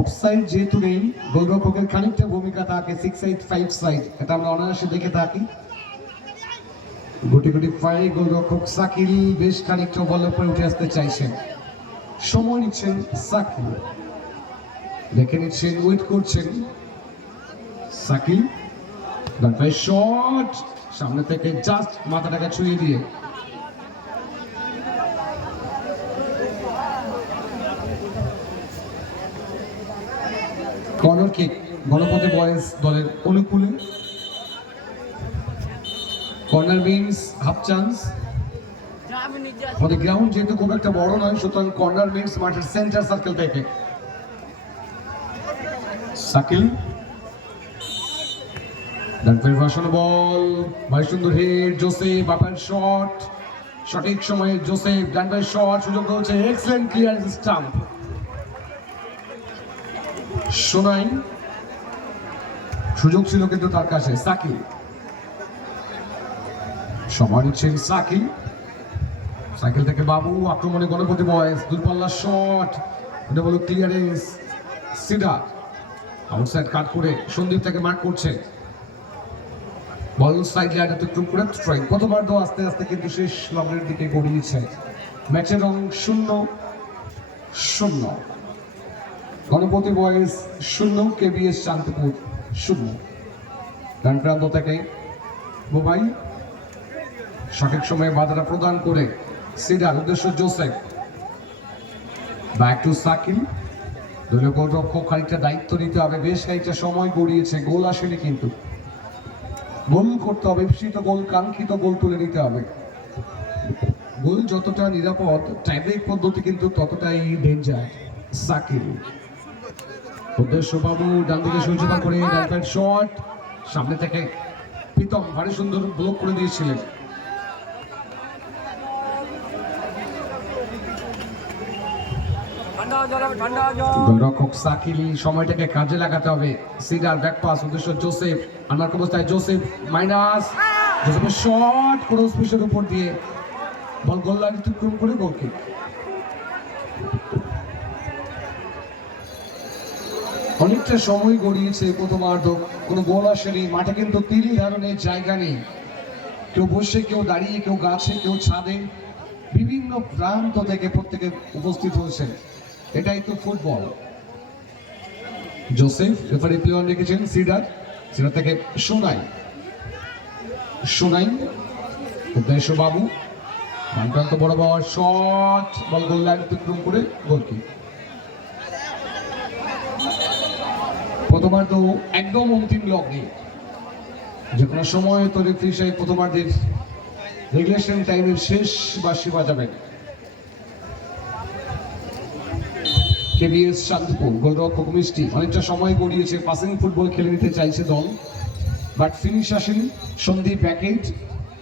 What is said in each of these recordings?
Offside যেহেতু নেই, গোলরক্ষকের খানিকটা ভূমিকা থাকে সিক্স সাইড ফাইভ সাইড এটা আমরা অনায়াসে দেখে থাকি। গুটি গুটি পায়ে গোলরক্ষক সাকিল বেশ খানিকটা বলের উপরে উঠে আসতে চাইছেন। সময় নিচ্ছেন সাকিল। দেখে নিচ্ছেন ওয়েট করছেন সাকিল। শট সামনে থেকে জাস্ট মাথাটাকে ছুঁয়ে দিয়ে। কর্নার কিক, গণপতি বয়েজ দলের অনুকূলে। Corner means half chance. আমাদের গ্রাউন্ড যেহেতু খুব একটা বড় নয়, সুতরাং কর্নার মিনস মাঠের সেন্টার সার্কেল থেকে। সাকিল। বল সুন্দর হেড জোসেফ বাপার শট সঠিক সময়ে জোসেফ ডানফের শট সুযোগ রয়েছে। এক্সেলেন্ট ক্লিয়ার স্টাম্প শোনাই। সুযোগ ছিল কিন্তু তার কাছে। সাকিল সময় নিচ্ছেন সাকিল সাইকেল থেকে বাবু, আক্রমণে গণপতি বয়েস দূরপাল্লা শট এটা বলো ক্লিয়ারেন্স সিডা আউটসাইড কাট করে সন্দীপ থেকে মার্ক করছে। বল সাইড লাইন অতিক্রম করে স্ট্রাইক কতবার তো আস্তে আস্তে কিন্তু শেষ লগ্নের দিকে গড়িয়েছে। ম্যাচের রং শূন্য। শূন্য। গণপতি বয়েস শূন্য কেবিএস শান্তিপুর শূন্য। ডান প্রান্ত থেকে বুবাই সঠিক সময়ে বাধাটা প্রদান করে সিডার উদ্দেশ্য জোসেফ। ব্যাক টু সাকিল দলীয় গোলরক্ষক খানিকটা দায়িত্ব নিতে হবে। বেশ খানিকটা সময় গড়িয়েছে, গোল আসেনি কিন্তু। গোল করতে হবে ঈপ্সিত গোল, কাঙ্ক্ষিত গোল তুলে নিতে হবে। গোল যতটা নিরাপদ টাইব্রেক পদ্ধতি কিন্তু ততটাই ডেঞ্জার সাকিল উদ্দেশ্য বাবু ডান দিকে সূচনা করে ডান শট সামনে থেকে প্রীতম ভারী সুন্দর ব্লক করে দিয়েছিলেন। সাকিল সময়টাকে কাজে লাগাতে হবে। সিডার ব্যাক পাস উদ্দেশ্য জোসেফ আনার অবস্থায় জোসেফ মাইনাস জোসেফের শট ক্রস পিসের উপর দিয়ে। বল গোল লাইন অতিক্রম করে গোল অনেকটা সময় গড়িয়েছে প্রথমার্ধ কোনো গোল আসেনি। মাঠে কিন্তু তিল ধারণের জায়গা নেই। কেউ বসে, কেউ দাঁড়িয়ে, কেউ গাছে, কেউ ছাদে। বিভিন্ন প্রান্ত থেকে প্রত্যেকে উপস্থিত হয়েছেন। এটাই তো ফুটবল। জোসেফ, রেফারি প্লেয়ার রেখেছেন সিডার। সিডার থেকে সোনাই। সোনাই উদ্দেশ্য বাবু বড় বড় শট, বল গোল লাইন অতিক্রম করে গোলকি প্রথমার্ধ একদম অন্তিম লগ্নে। যে কোনো সময় তো রেফারি সাহেব প্রথমার্ধের রেগুলেশন টাইমের শেষ বাসি বাজাবেন। কেবিএস শান্তিপুর, গোলরক্ষক মিষ্টি। অনেকটা সময় গড়িয়েছে পাসিং ফুটবল খেলে নিতে চাইছে দল। বাট ফিনিশ আসেন, সন্দীপ ব্যাকেট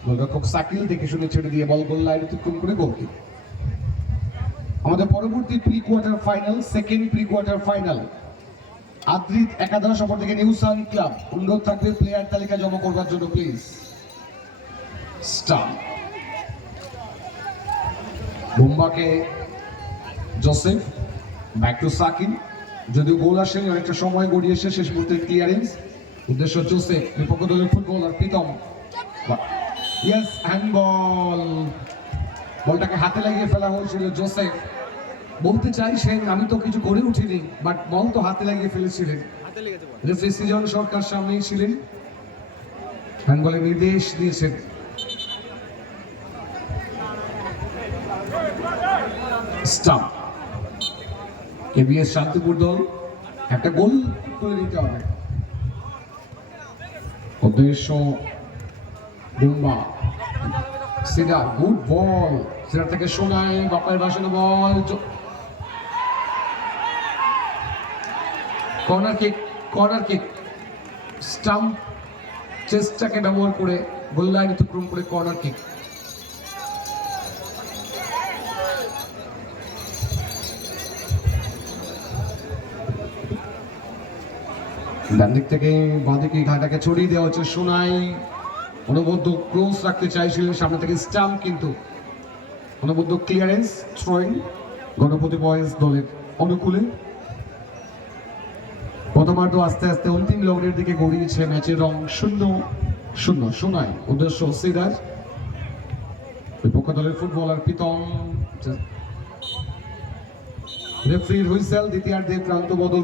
গোলরক্ষক সাকিল দেখে শুনে ছেড়ে দিয়ে বল গোল লাইন অতিক্রম করে গোলকি আমাদের পরবর্তী pre quarter final second pre quarter final Adrit একাদশ অপর থেকে নিউসান ক্লাব। অনুরোধ থাকবে প্লেয়ার তালিকা জমা করবার জন্য প্লিজ স্টার। বুম্বাকে জোসেফ ব্যাক টু সাকিন যদিও গোল আসে অনেকটা সময় গড়িয়েছে শেষ মুহূর্তে ক্লিয়ারেন্স উদ্দেশ্য জোসেফ, বিপক্ষ দলের ফুটবলার প্রীতম। ইয়েস হ্যান্ডবল বলটাকে হাতে লাগিয়ে ফেলা হয়েছিল জোসেফ। বলতে চাইছেন আমি তো কিছু করে উঠিনি বাট বল তো হাতে লাগিয়ে ফেলেছিলেন। রেফারি সৃজন সরকার সামনেই ছিলেন। হ্যান্ডবলের নির্দেশ দিয়েছেন। স্টাম্প। কেবিএস শান্তিপুর দল একটা গোল করে দিতে হবে। উদ্দেশ্য বুম্বা গুড বল। সিডার থেকে শোনায় বাপের ভাসানো বল corner kick corner kick. Stump চেষ্টাকে ব্যবহার করে গোল লাইন অতিক্রম করে কর্নার কিক। ডান দিক থেকে বাঁ দিকে ঘাটাকে ছড়িয়ে দেওয়া হচ্ছে সোনাই। অনবদ্য ক্রস রাখতে চাইছিলেন সামনে থেকে স্টাম্প, কিন্তু অনবদ্য ক্লিয়ারেন্স, থ্রোয়িং, গণপতি বয়েজ দলের অনুকূলে। প্রথমার্ধ আস্তে আস্তে অন্তিম লগ্নের দিকে গড়িয়েছে ম্যাচের রং শূন্য শূন্য শোনায় উদ্দেশ্য সিরাজ বিপক্ষ দলের ফুটবলার প্রীতম রেফারির হুইসেল দ্বিতীয়ার্ধে প্রান্ত বদল